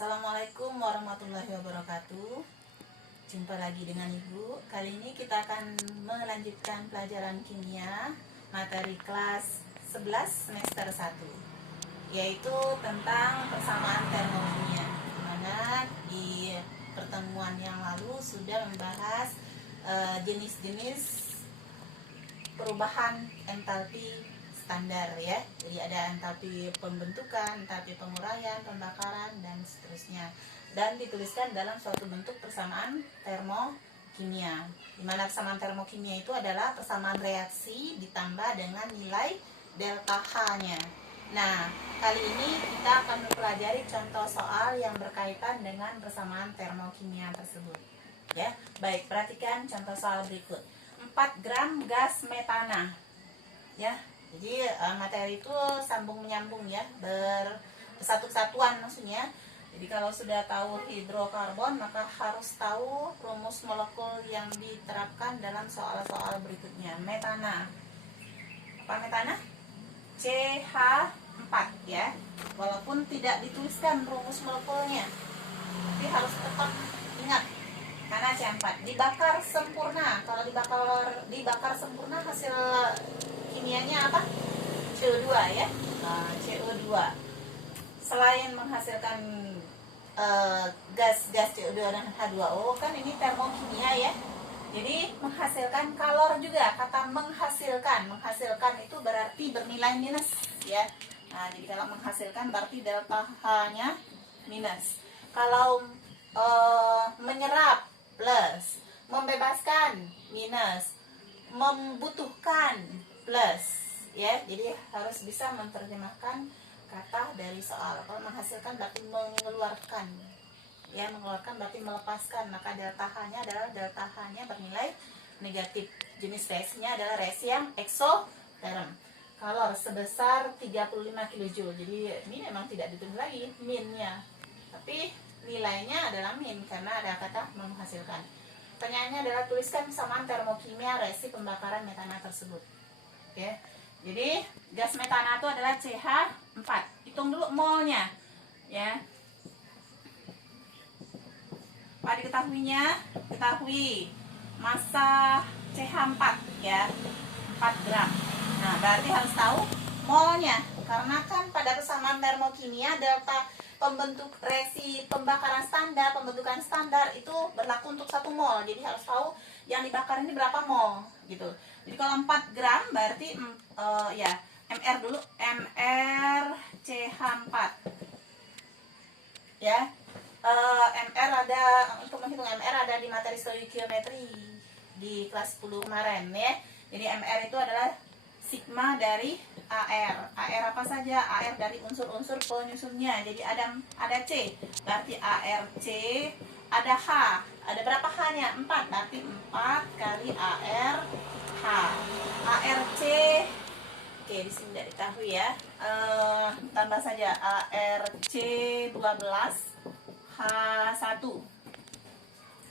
Assalamualaikum warahmatullahi wabarakatuh. Jumpa lagi dengan Ibu. Kali ini kita akan melanjutkan pelajaran kimia materi kelas 11 semester 1, yaitu tentang persamaan termokimia, dimana di pertemuan yang lalu sudah membahas jenis-jenis perubahan entalpi standar ya. Jadi ada entalpi pembentukan, entalpi penguraian, pembakaran, dan seterusnya. Dan dituliskan dalam suatu bentuk persamaan termokimia. Di mana persamaan termokimia itu adalah persamaan reaksi ditambah dengan nilai delta H-nya. Nah, kali ini kita akan mempelajari contoh soal yang berkaitan dengan persamaan termokimia tersebut. Ya, baik, perhatikan contoh soal berikut. 4 gram gas metana. Ya, jadi materi itu sambung menyambung ya, bersatu kesatuan maksudnya. Jadi kalau sudah tahu hidrokarbon maka harus tahu rumus molekul yang diterapkan dalam soal-soal berikutnya. Metana. Apa metana? CH4 ya. Walaupun tidak dituliskan rumus molekulnya, tapi harus tetap ingat. Karena C4 dibakar sempurna. Kalau dibakar sempurna hasil kimianya apa? CO2 ya. CO2. Selain menghasilkan gas CO2 dan H2O, kan ini termokimia ya. Jadi menghasilkan kalor juga. Kata menghasilkan itu berarti bernilai minus ya. Nah, jadi kalau menghasilkan berarti delta H-nya minus. Kalau menyerap plus, membebaskan minus, membutuhkan plus ya. Jadi harus bisa menerjemahkan kata dari soal. Kalau menghasilkan berarti mengeluarkan ya, mengeluarkan berarti melepaskan, maka delta H-nya adalah delta H-nya bernilai negatif. Jenis reaksinya adalah reaksi yang eksoterm. Kalor sebesar 35 kJ. Jadi ini memang tidak ditulis lagi min-nya, tapi nilainya adalah min karena ada kata menghasilkan. Pertanyaannya adalah tuliskan persamaan termokimia reaksi pembakaran metana tersebut. Oke. Jadi gas metana itu adalah CH4. Hitung dulu molnya ya. Apa diketahuinya? Ketahui massa CH4 ya, 4 gram. Nah, berarti harus tahu molnya. Karena kan pada persamaan termokimia delta pembentuk reaksi pembakaran standar, pembentukan standar itu berlaku untuk 1 mol. Jadi harus tahu yang dibakar ini berapa mol gitu. Jadi kalau 4 gram berarti ya MR dulu, MR CH4 ya. MR ada, untuk menghitung MR ada di materi stoikiometri di kelas 10 kemarin ya. Jadi MR itu adalah sigma dari AR. AR apa saja? AR dari unsur-unsur penyusunnya. Jadi ada C, berarti ARC. Ada H, ada berapa H-nya? 4, berarti 4 kali ARH. ARC, oke, di sini tidak diketahui ya. Tambah saja ARC 12 H1.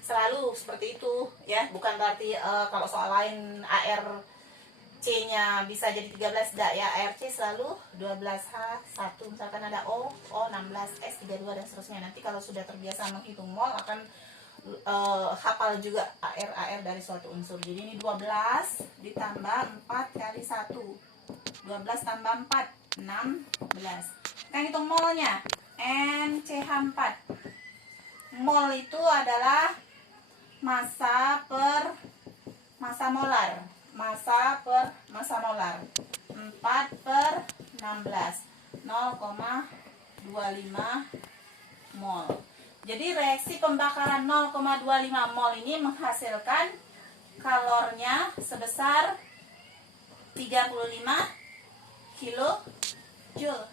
Selalu seperti itu ya, bukan berarti kalau soal lain ARC-nya bisa jadi 13 enggak ya. ARC selalu 12H1. Misalkan ada O, O16S32 dan seterusnya. Nanti kalau sudah terbiasa menghitung mol akan hafal juga AR dari suatu unsur. Jadi ini 12 ditambah 4 kali 1. 12 tambah 4, 16. Kita hitung molnya. NCH4. Mol itu adalah massa per massa molar. Massa per massa molar. 4 per 16. 0,25 mol. Jadi reaksi pembakaran 0,25 mol ini menghasilkan kalornya sebesar 35 kilojoule.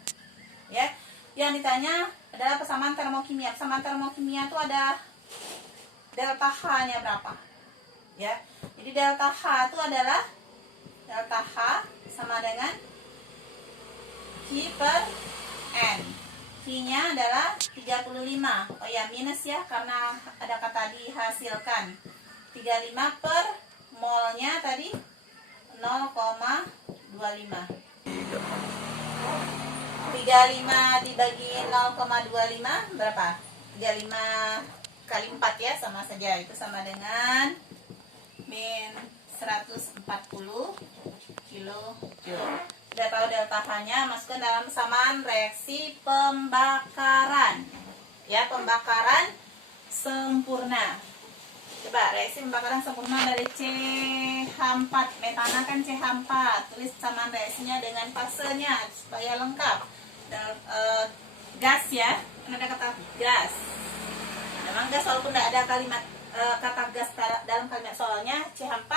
Ya. Yang ditanya adalah persamaan termokimia. Persamaan termokimia itu ada delta H-nya berapa? Ya. Jadi delta H itu adalah delta H sama dengan Q per N. Q-nya adalah 35. Oh ya, minus ya karena ada kata dihasilkan. 35 per molnya tadi 0,25. 35 dibagi 0,25 berapa? 35 kali 4 ya, sama saja, itu sama dengan min 140 kilojoule. Sudah tahu delta H-nya, masukkan dalam persamaan reaksi pembakaran. Ya, pembakaran sempurna. Coba reaksi pembakaran sempurna dari CH4, metana kan CH4. Tulis samaan reaksinya dengan fasenya supaya lengkap. Gas ya, kan ada kata gas. Memang gas walaupun tidak ada kalimat kata gas dalam kalimat soalnya, CH4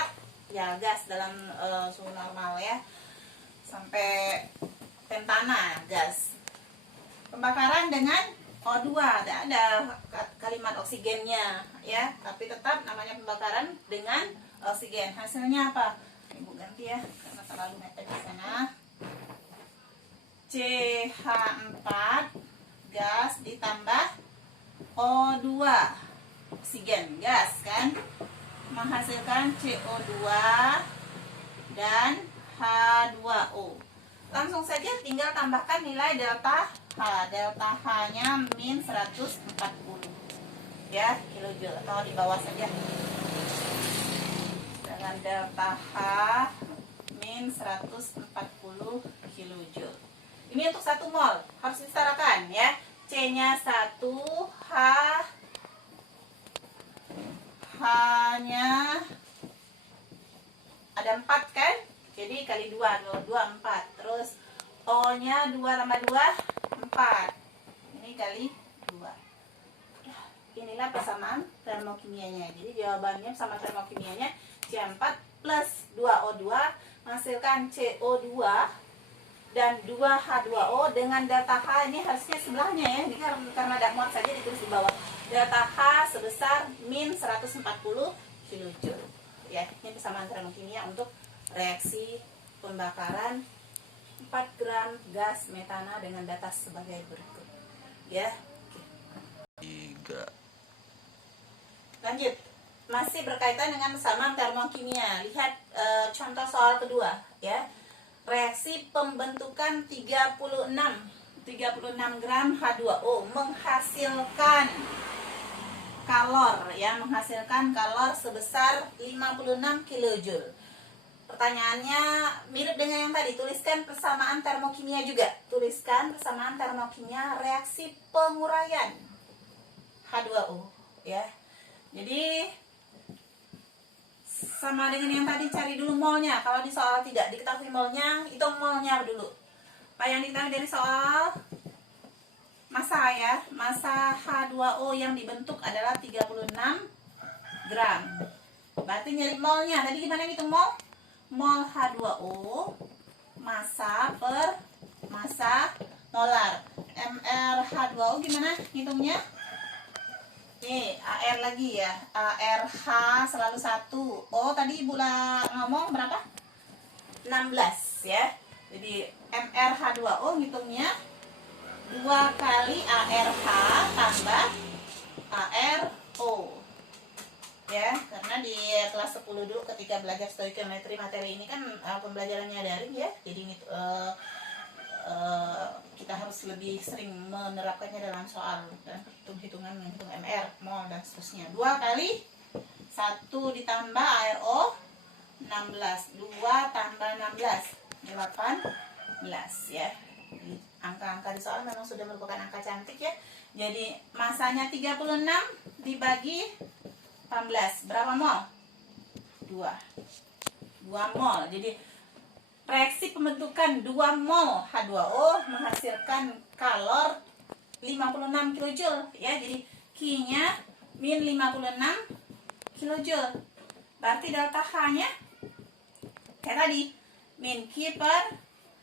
ya gas dalam suhu normal ya. Sampai pentana gas. Pembakaran dengan O2, tidak ada kalimat oksigennya ya, tapi tetap namanya pembakaran dengan oksigen. Hasilnya apa? Ibu ganti ya, karena terlalu mepet di sana. CH4 gas ditambah O2 oksigen, gas kan, menghasilkan CO2 dan H2O. Langsung saja tinggal tambahkan nilai delta H. Delta H-nya min 140 ya, kilojoule, atau di bawah saja. Dengan delta H min 140 kilojoule. Ini untuk 1 mol, harus disetarakan ya. C-nya 1, H-nya ada 4 kan? Jadi kali 2, 2, 4. Terus O-nya 2 tambah 2, 4. Ini kali 2. Inilah persamaan termokimianya. Jadi jawabannya sama termokimianya, C4 plus 2O2 menghasilkan CO2 dan 2H2O dengan delta H ini harusnya sebelahnya ya. Ini karena ada muat saja ditulis di bawah. Delta H sebesar min 140 kilojoule. Ya, ini persamaan termokimia untuk reaksi pembakaran 4 gram gas metana dengan data sebagai berikut ya. Oke. 3. Lanjut, masih berkaitan dengan persamaan termokimia. Lihat contoh soal kedua ya. Reaksi pembentukan 36 gram H2O menghasilkan kalor ya, menghasilkan kalor sebesar 56 kilojoule. Pertanyaannya mirip dengan yang tadi, tuliskan persamaan termokimia juga. Tuliskan persamaan termokimia reaksi penguraian H2O ya. Jadi sama dengan yang tadi, cari dulu molnya. Kalau di soal tidak diketahui molnya, hitung molnya dulu. Apa yang diketahui dari soal? Massa ya. Massa H2O yang dibentuk adalah 36 gram. Berarti nyari molnya. Tadi gimana ngitung mol? Mol H2O massa per massa molar. MR H2O gimana ngitungnya? Nih, AR lagi ya. ARH selalu 1. Oh, tadi Ibu ngomong berapa? 16 ya. Jadi MR H2O ngitungnya 2 kali ARH tambah ARO. Ya, karena di kelas 10 dulu ketika belajar stoikiometri materi ini kan pembelajarannya daring ya. Jadi kita harus lebih sering menerapkannya dalam soal dan hitung-hitungan, menghitung MR, mol dan seterusnya. 2 kali 1 ditambah ARO 16, 2 tambah 16 18 ya. Jadi angka-angka di soal memang sudah merupakan angka cantik ya. Jadi masanya 36 dibagi 18 berapa mol? 2 mol. Jadi reaksi pembentukan 2 mol H2O menghasilkan kalor 56 kilojoule ya. Jadi Q-nya min 56 kilojoule. Berarti delta H-nya kayak tadi, min Q per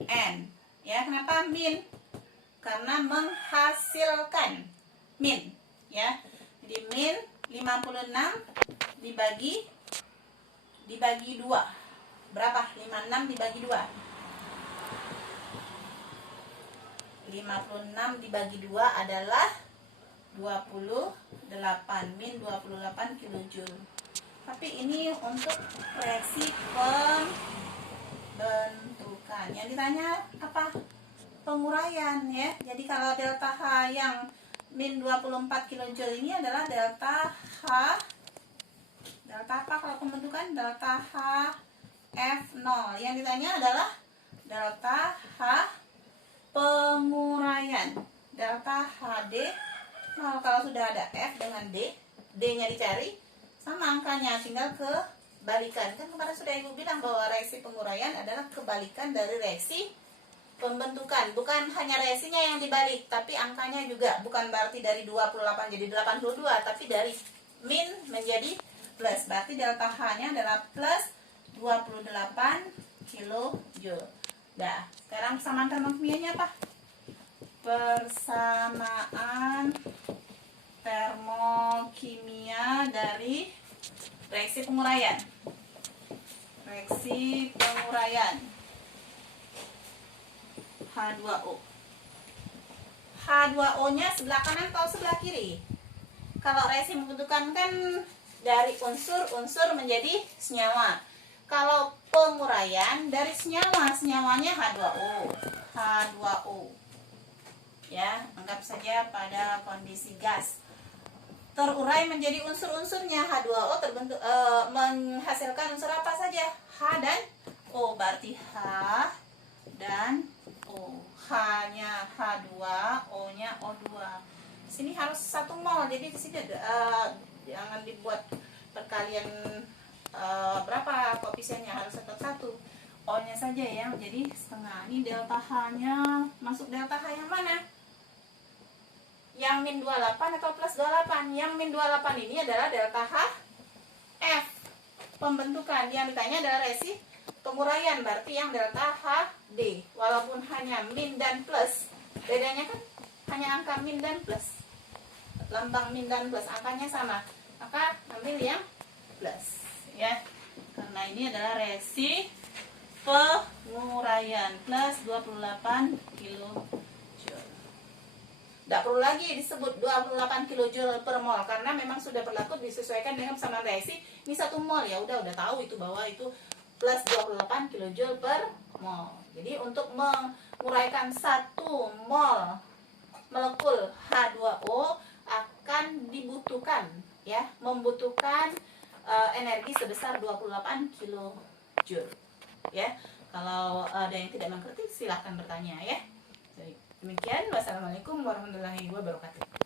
N. Ya, kenapa min? Karena menghasilkan min ya. Jadi min 56 dibagi 2. Berapa? 56 dibagi 2. 56 dibagi 2 adalah 28, min 28 kilojoule. Tapi ini untuk reaksi pembentukan. Yang ditanya apa? Penguraian ya. Jadi kalau delta H yang min 24 kilojoule ini adalah delta H. Delta apa kalau pembentukan? Delta H F0. Yang ditanya adalah delta H penguraian. Delta HD. Nah, kalau sudah ada F dengan D, D-nya dicari, sama angkanya, tinggal kebalikan. Kan kemarin sudah Ibu bilang bahwa reaksi penguraian adalah kebalikan dari reaksi pembentukan. Bukan hanya reaksinya yang dibalik, tapi angkanya juga. Bukan berarti dari 28 jadi 82, tapi dari min menjadi plus. Berarti delta H-nya adalah plus 28 kilojoule. Nah, sekarang persamaan termokimianya apa? Persamaan termokimia dari reaksi penguraian. Reaksi penguraian H2O. H2O-nya sebelah kanan atau sebelah kiri? Kalau reaksi membentukan kan dari unsur-unsur menjadi senyawa. Kalau penguraian dari senyawa, senyawanya H2O. H2O. Ya, anggap saja pada kondisi gas. Terurai menjadi unsur-unsurnya. H2O terbentuk menghasilkan unsur apa saja? H dan O. Berarti H dan O. H-nya H2, O-nya O2. Di sini harus 1 mol. Jadi di sini jangan dibuat perkalian berapa koefisiennya, harus tetap 1. O-nya saja ya, jadi setengah. Ini delta H-nya masuk delta H yang mana? Yang min 28 atau plus 28? Yang min 28 ini adalah delta H F pembentukan. Yang ditanya adalah reaksi penguraian, berarti yang delta H D. Walaupun hanya min dan plus, bedanya kan hanya angka min dan plus. Lambang min dan plus, angkanya sama. Maka ambil yang plus ya. Karena ini adalah reaksi penguraian plus 28 kJ. Tidak perlu lagi disebut 28 kJ per mol karena memang sudah berlaku disesuaikan dengan persamaan reaksi. Ini 1 mol ya, udah tahu itu bahwa itu plus 28 kJ per mol. Jadi untuk menguraikan 1 mol molekul H2O akan dibutuhkan ya, membutuhkan energi sebesar 28 kJ ya. Kalau ada yang tidak mengerti silahkan bertanya ya. Demikian, wassalamualaikum warahmatullahi wabarakatuh.